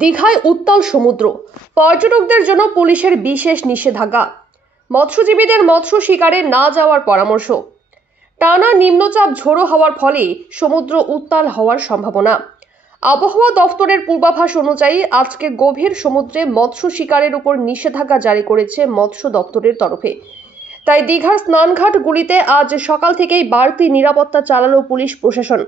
দীঘায় উত্তাল সমুদ্র, পর্যটকদের জন্য পুলিশের বিশেষ নিষেধাজ্ঞা। মৎস্যজীবীদের মৎস্য শিকারে না যাওয়ার পরামর্শ। টানা নিম্নচাপ ঝোড়ো হওয়ার ফলে সমুদ্র উত্তাল হওয়ার সম্ভাবনা। আবহাওয়া দফতরের পূর্বাভাস অনুযায়ী আজকে গভীর সমুদ্রে মৎস্য শিকারের উপর নিষেধাজ্ঞা জারি করেছে মৎস্য দপ্তরের তরফে। তাই দীঘার স্নানঘাটগুলিতে আজ সকাল থেকেই বাড়তি নিরাপত্তা চালালো পুলিশ প্রশাসন।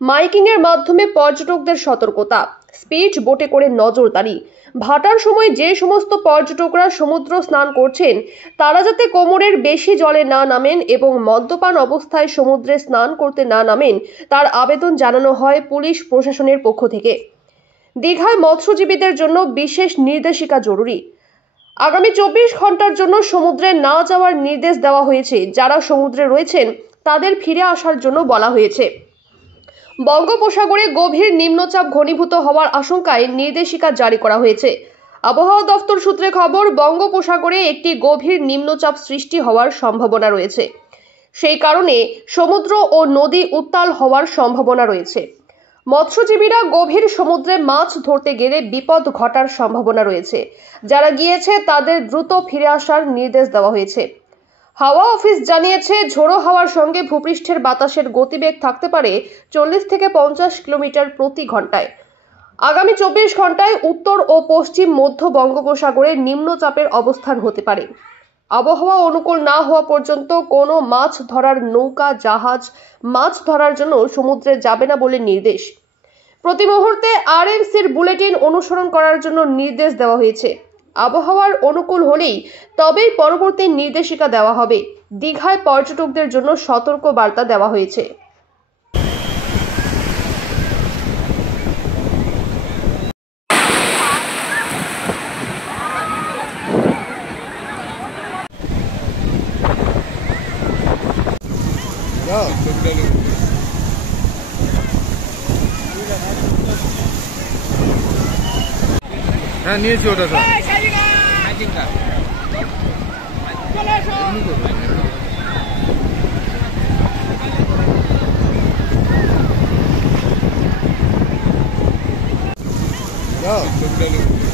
মাইকিংয়ের মাধ্যমে পর্যটকদের সতর্কতা, স্পিড বোটে করে নজরদারি, ভাটার সময় যে সমস্ত পর্যটকরা সমুদ্র স্নান করছেন তারা যাতে কোমরের বেশি জলে না নামেন এবং মদ্যপান অবস্থায় সমুদ্রে স্নান করতে না নামেন তার আবেদন জানানো হয় পুলিশ প্রশাসনের পক্ষ থেকে। দীঘায় মৎস্যজীবীদের জন্য বিশেষ নির্দেশিকা জরুরি। আগামী 24 ঘন্টার জন্য সমুদ্রে না যাওয়ার নির্দেশ দেওয়া হয়েছে। যারা সমুদ্রে রয়েছেন তাদের ফিরে আসার জন্য বলা হয়েছে। বঙ্গোপসাগরে গভীর নিম্নচাপ ঘনীভূত হওয়ার আশঙ্কায় নির্দেশিকা জারি করা হয়েছে। আবহাওয়া দফতর সূত্রে খবর, বঙ্গোপসাগরে একটি গভীর নিম্নচাপ সৃষ্টি হওয়ার সম্ভাবনা রয়েছে। সেই কারণে সমুদ্র ও নদী উত্তাল হওয়ার সম্ভাবনা রয়েছে। মৎস্যজীবীরা গভীর সমুদ্রে মাছ ধরতে গেলে বিপদ ঘটার সম্ভাবনা রয়েছে। যারা গিয়েছে তাদের দ্রুত ফিরে আসার নির্দেশ দেওয়া হয়েছে। হাওয়া অফিস জানিয়েছে, ঝোড়ো হাওয়ার সঙ্গে ভূপৃষ্ঠের বাতাসের গতিবেগ থাকতে পারে 40 থেকে 50 কিলোমিটার প্রতি ঘন্টায়। আগামী 24 ঘন্টায় উত্তর ও পশ্চিম মধ্য বঙ্গোপসাগরে নিম্নচাপের অবস্থান হতে পারে। আবহাওয়া অনুকূল না হওয়া পর্যন্ত কোনো মাছ ধরার নৌকা, জাহাজ মাছ ধরার জন্য সমুদ্রে যাবে না বলে নির্দেশ। প্রতি মুহূর্তে আরএমসির বুলেটিন অনুসরণ করার জন্য নির্দেশ দেওয়া হয়েছে। আবহাওয়ার অনুকূল হলেই তবেই পরবর্তী নির্দেশিকা দেওয়া হবে। দীঘায় পর্যটকদের জন্য সতর্ক বার্তা দেওয়া হয়েছে। হ্যাঁ নিয়েছি ওটা স্যার। ছবিটা